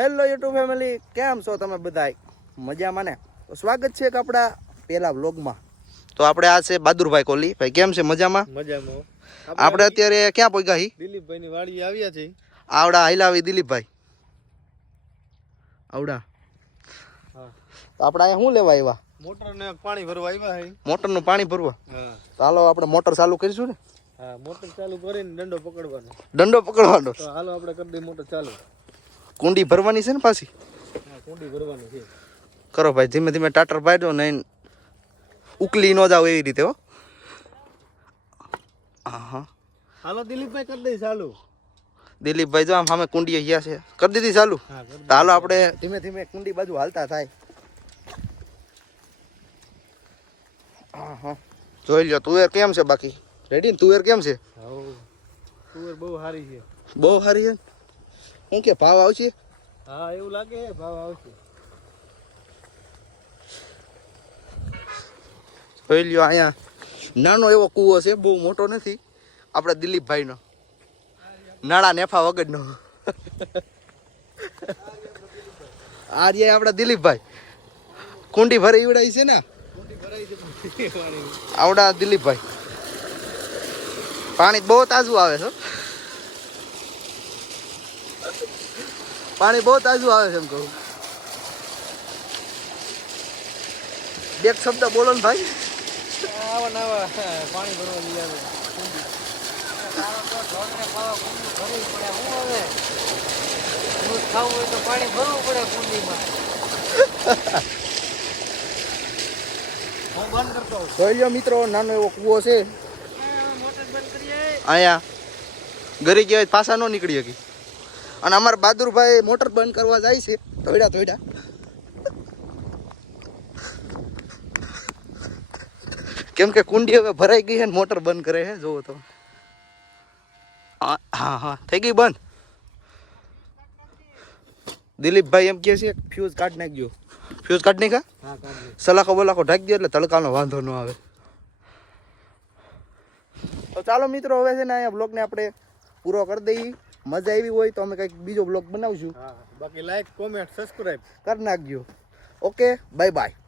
Hello YouTube family કેમ છો તમે બધા મજામાં ને? તો સ્વાગત છે એક આપણા પહેલા વ્લોગમાં. તો આપણે આ છે બહાદુરભાઈ કોહલી. ભાઈ કેમ છે? મજામાં? મજામાં. આપણે અત્યારે ક્યાં પહોંચ્યા હી? દિલીપભાઈ ની વાડી આવ્યા છે આવડા હાઈલાવી દિલીપભાઈ. આવડા. હા. તો આપણે અહીંયા શું લેવા આવ્યા? મોટર ને પાણી ભરવા આવ્યા છે મોટરનું પાણી ભરવા? હા. તો હાલો આપણે મોટર ચાલુ કરીશું ને? હા મોટર ચાલુ કરીને દંડો પકડવાનો. દંડો પકડવાનો. તો હાલો આપણે કરી દઈએ મોટર ચાલુ. કુંડી ભરવાની છે ને પાછી? કુંડી ભરવાની છે. કરો ભાઈ ધીમે ધીમે ટાટર પાડ્યો ને ઉકલી ન જાવ એવી રીતે હો. હા હાલો દિલીપભાઈ કરી દઈ ચાલુ. દિલીપભાઈ જો આમ સામે કુંડી ગયા છે. કરી દીધી ચાલુ? હાલો આપણે ધીમે ધીમે કુંડી બાજુ હાલતા થાય. હા હા જોઈ લ્યો તુવેર કેમ છે બાકી? રેડી ને? તુવેર કેમ છે? તુવેર બહુ સારી છે. બહુ સારી છે શું કે ભાવ આવશે? હા એવું લાગે ભાવ આવશે. જોઈ લ્યો અહીંયા. નાનો એવો કૂવો છે બહુ મોટો નથી. આપણા દિલીપભાઈનો. નાણા નેફા વગરનો. આ રહ્યા આપણા દિલીપભાઈ. કુંડી ભરી ઈવડાઈ છે ને? ભરાઈ આવડા દિલીપભાઈ. પાણી બહુ તાજું આવે છે. પાણી બહુ તાજું આવે છે એમ કહું. બે શબ્દ બોલો ને ભાઈ. આવા નવા પાણી ભરવા લઈ આવે ખાવું હોય તો પાણી ભરવું પડે કુંડીમાં. જોઈ મિત્રો નાનો એવો કૂવો છે. અહીંયા ઘરે ગયા હોય પાછા ન નીકળી શકી અને અમારા બહાદુરભાઈ મોટર બંધ કરવા જાય છે. તોડ્યા તોડ્યા કેમ કે કુંડી હવે ભરાઈ ગઈ છે ને મોટર બંધ કરે છે જોવો તો હા હા હા. થઈ ગઈ બંધ? દિલીપભાઈ એમ કહે છે ફ્યુઝ કાઢ નાખજો. ફ્યુઝ કાઢ નાખા સલાકો બલાકો ઢાંકી દે એટલે તડકાનો વાંધો ન આવે. તો ચાલો મિત્રો હવે છે ને અહીંયા બ્લોગને આપણે પૂરો કરી દઈએ. મજા આવી હોય તો અમે કંઈક બીજો બ્લોગ બનાવશું. બાકી લાઈક કોમેન્ટ સબસ્ક્રાઇબ કરી નાખજો. Okay bye bye